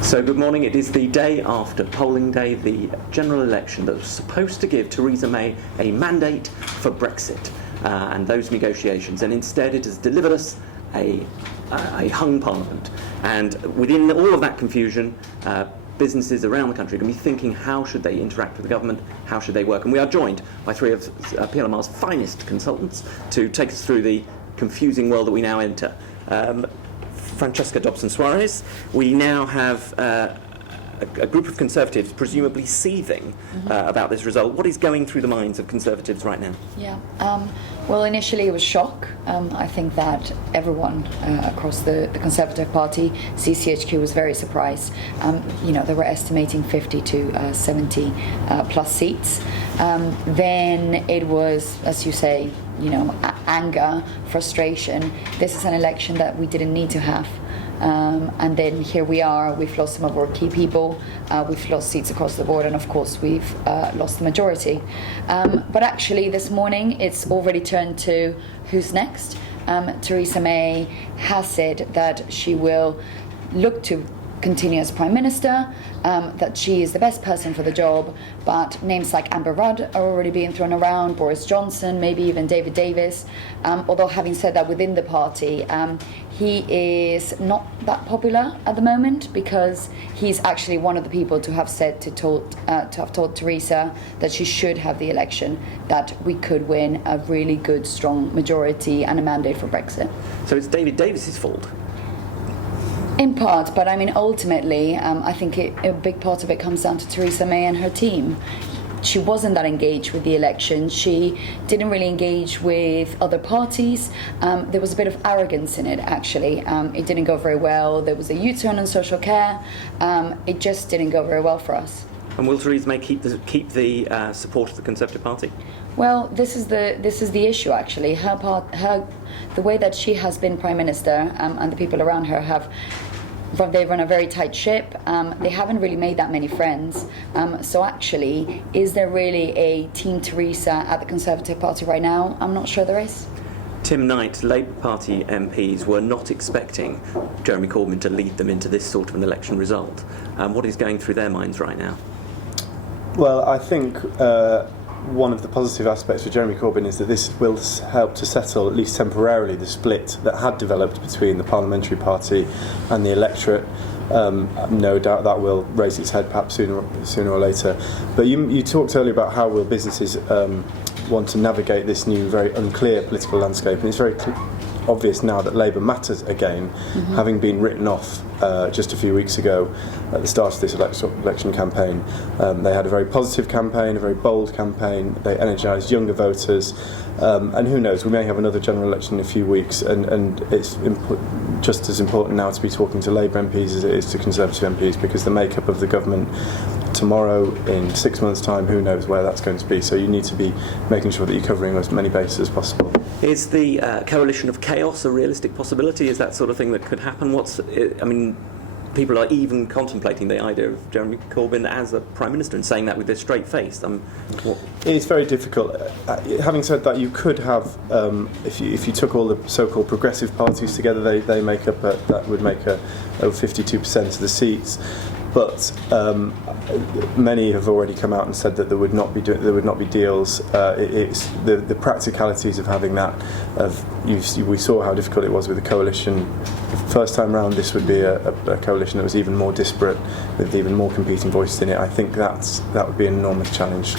So good morning. It is the day after polling day, the general election that was supposed to give Theresa May a mandate for Brexit and those negotiations, and instead it has delivered us a hung parliament. And within all of that confusion, businesses around the country are going to be thinking, how should they interact with the government, how should they work? And we are joined by three of PLMR's finest consultants to take us through the confusing world that we now enter. Francesca Dobson-Suarez, we now have a group of Conservatives presumably seething about this result. What is going through the minds of Conservatives right now? Yeah, well, initially it was shock. I think that everyone across the Conservative Party, CCHQ, was very surprised. They were estimating 50 to 70 plus seats. Then it was, as you say, anger, frustration. This is an election that we didn't need to have. And then here we are, we've lost some of our key people, we've lost seats across the board, and of course we've lost the majority. But actually this morning it's already turned to who's next. Theresa May has said that she will look to continue as Prime Minister, that she is the best person for the job, but names like Amber Rudd are already being thrown around, Boris Johnson, maybe even David Davis, although having said that, within the party, he is not that popular at the moment, because he's actually one of the people to have said to have told Theresa that she should have the election, that we could win a really good, strong majority and a mandate for Brexit. So it's David Davis's fault? In part, but ultimately, I think a big part of it comes down to Theresa May and her team. She wasn't that engaged with the election. She didn't really engage with other parties. There was a bit of arrogance in it, actually. It didn't go very well. There was a U-turn on social care. It just didn't go very well for us. And will Theresa May keep the support of the Conservative Party? Well, this is the issue, actually. The way that she has been Prime Minister and the people around her they run a very tight ship. They haven't really made that many friends. So actually, is there really a Team Theresa at the Conservative Party right now? I'm not sure there is. Tim Knight, Labour Party MPs were not expecting Jeremy Corbyn to lead them into this sort of an election result. What is going through their minds right now? Well, I think one of the positive aspects for Jeremy Corbyn is that this will help to settle, at least temporarily, the split that had developed between the parliamentary party and the electorate. No doubt that will raise its head perhaps sooner or later. But you talked earlier about how will businesses want to navigate this new, very unclear political landscape, and it's very obvious now that Labour matters again, having been written off just a few weeks ago at the start of this election campaign. They had a very positive campaign, a very bold campaign. They energised younger voters, and who knows, we may have another general election in a few weeks, and it's just as important now to be talking to Labour MPs as it is to Conservative MPs, because the makeup of the government tomorrow, in 6 months' time, who knows where that's going to be. So you need to be making sure that you're covering as many bases as possible. Is the coalition of chaos a realistic possibility? Is that sort of thing that could happen? People are even contemplating the idea of Jeremy Corbyn as a Prime Minister and saying that with a straight face. It's very difficult. Having said that, you could have, if you took all the so-called progressive parties together, they make up that would make over 52% of the seats. But many have already come out and said that there would not be deals. It's the practicalities of having that. We saw how difficult it was with the coalition. The first time round, this would be a coalition that was even more disparate, with even more competing voices in it. I think that would be an enormous challenge.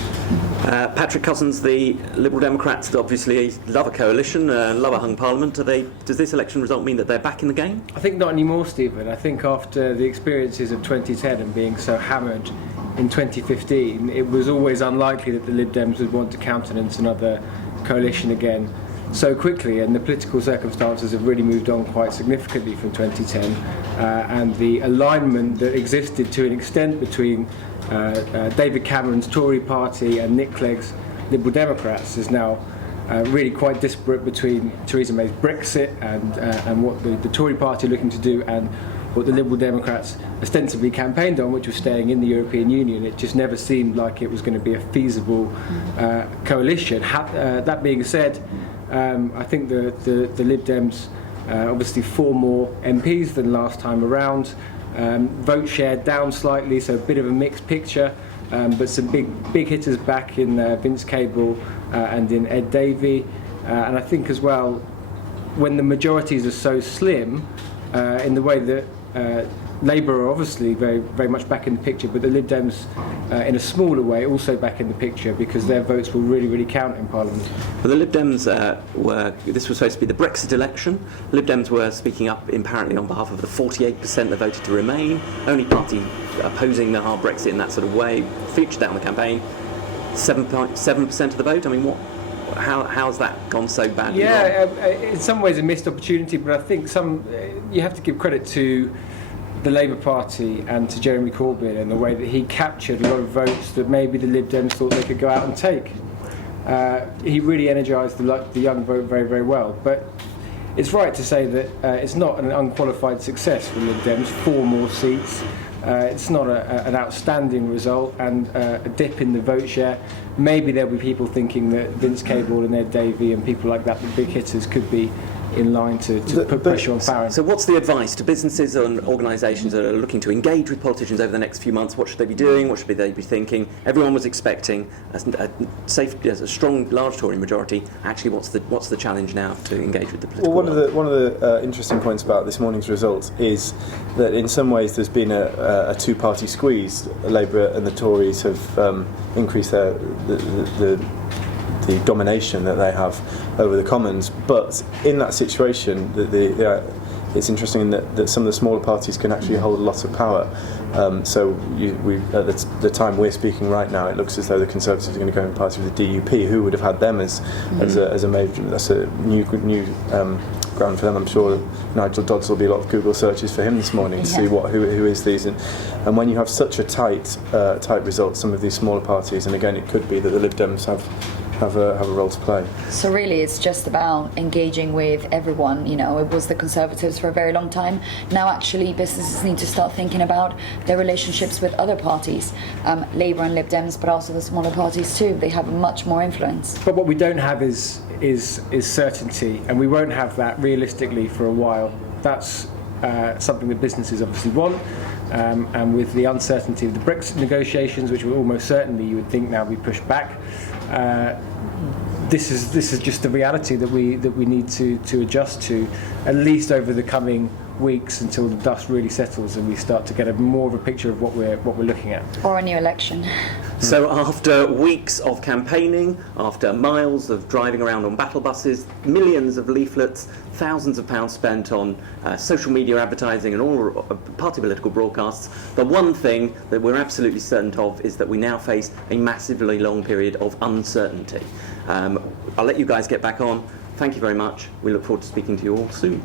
Patrick Cousins, the Liberal Democrats obviously love a coalition, love a hung parliament. Does this election result mean that they're back in the game? I think not anymore, Stephen. I think after the experiences of 2010 and being so hammered in 2015, it was always unlikely that the Lib Dems would want to countenance another coalition again so quickly, and the political circumstances have really moved on quite significantly from 2010, and the alignment that existed to an extent between David Cameron's Tory party and Nick Clegg's Liberal Democrats is now really quite disparate between Theresa May's Brexit and what the Tory party are looking to do, and what the Liberal Democrats ostensibly campaigned on, which was staying in the European Union. It just never seemed like it was going to be a feasible coalition. That being said, I think the Lib Dems obviously 4 more MPs than last time around. Vote share down slightly, so a bit of a mixed picture, but some big hitters back in Vince Cable and in Ed Davey. And I think as well, when the majorities are so slim, in the way that Labour are obviously very, very much back in the picture, but the Lib Dems, in a smaller way, also back in the picture because their votes will really, really count in Parliament. Well, the Lib Dems this was supposed to be the Brexit election. The Lib Dems were speaking up apparently on behalf of the 48% that voted to remain, only party opposing the hard Brexit in that sort of way, featured that on the campaign. 7.7% of the vote. I mean, how's that gone so badly wrong? In some ways a missed opportunity, but I think you have to give credit to the Labour Party and to Jeremy Corbyn and the way that he captured a lot of votes that maybe the Lib Dems thought they could go out and take. He really energised the young vote very, very well. But it's right to say that it's not an unqualified success for Lib Dems, 4 more seats. It's not an outstanding result and a dip in the vote share. Maybe there'll be people thinking that Vince Cable and Ed Davey and people like that, the big hitters, could be in line to put pressure on Farron. So what's the advice to businesses and organisations that are looking to engage with politicians over the next few months? What should they be doing? What should they be thinking? Everyone was expecting a strong, large Tory majority. Actually, what's the challenge now to engage with the political world? One of the interesting points about this morning's results is that in some ways there's been a two-party squeeze. Labour and the Tories have increased the domination that they have over the Commons, but in that situation, it's interesting that some of the smaller parties can actually hold a lot of power. So at the time we're speaking right now, it looks as though the Conservatives are going to go in party with the DUP, who would have had them as a major. That's a new ground for them. I'm sure Nigel Dodds will be a lot of Google searches for him this morning to see who is these. And when you have such a tight result, some of these smaller parties, and again, it could be that the Lib Dems have a role to play. So really it's just about engaging with everyone. You know, it was the Conservatives for a very long time. Now actually businesses need to start thinking about their relationships with other parties, Labour and Lib Dems, but also the smaller parties too. They have much more influence. But what we don't have is certainty, and we won't have that realistically for a while. That's something that businesses obviously want. And with the uncertainty of the Brexit negotiations, which will almost certainly, you would think, now be pushed back, this is just the reality that we need to adjust to, at least over the coming weeks until the dust really settles and we start to get more of a picture of what we're looking at. Or a new election. So after weeks of campaigning, after miles of driving around on battle buses, millions of leaflets, thousands of pounds spent on social media advertising and all party political broadcasts, the one thing that we're absolutely certain of is that we now face a massively long period of uncertainty. I'll let you guys get back on. Thank you very much. We look forward to speaking to you all soon.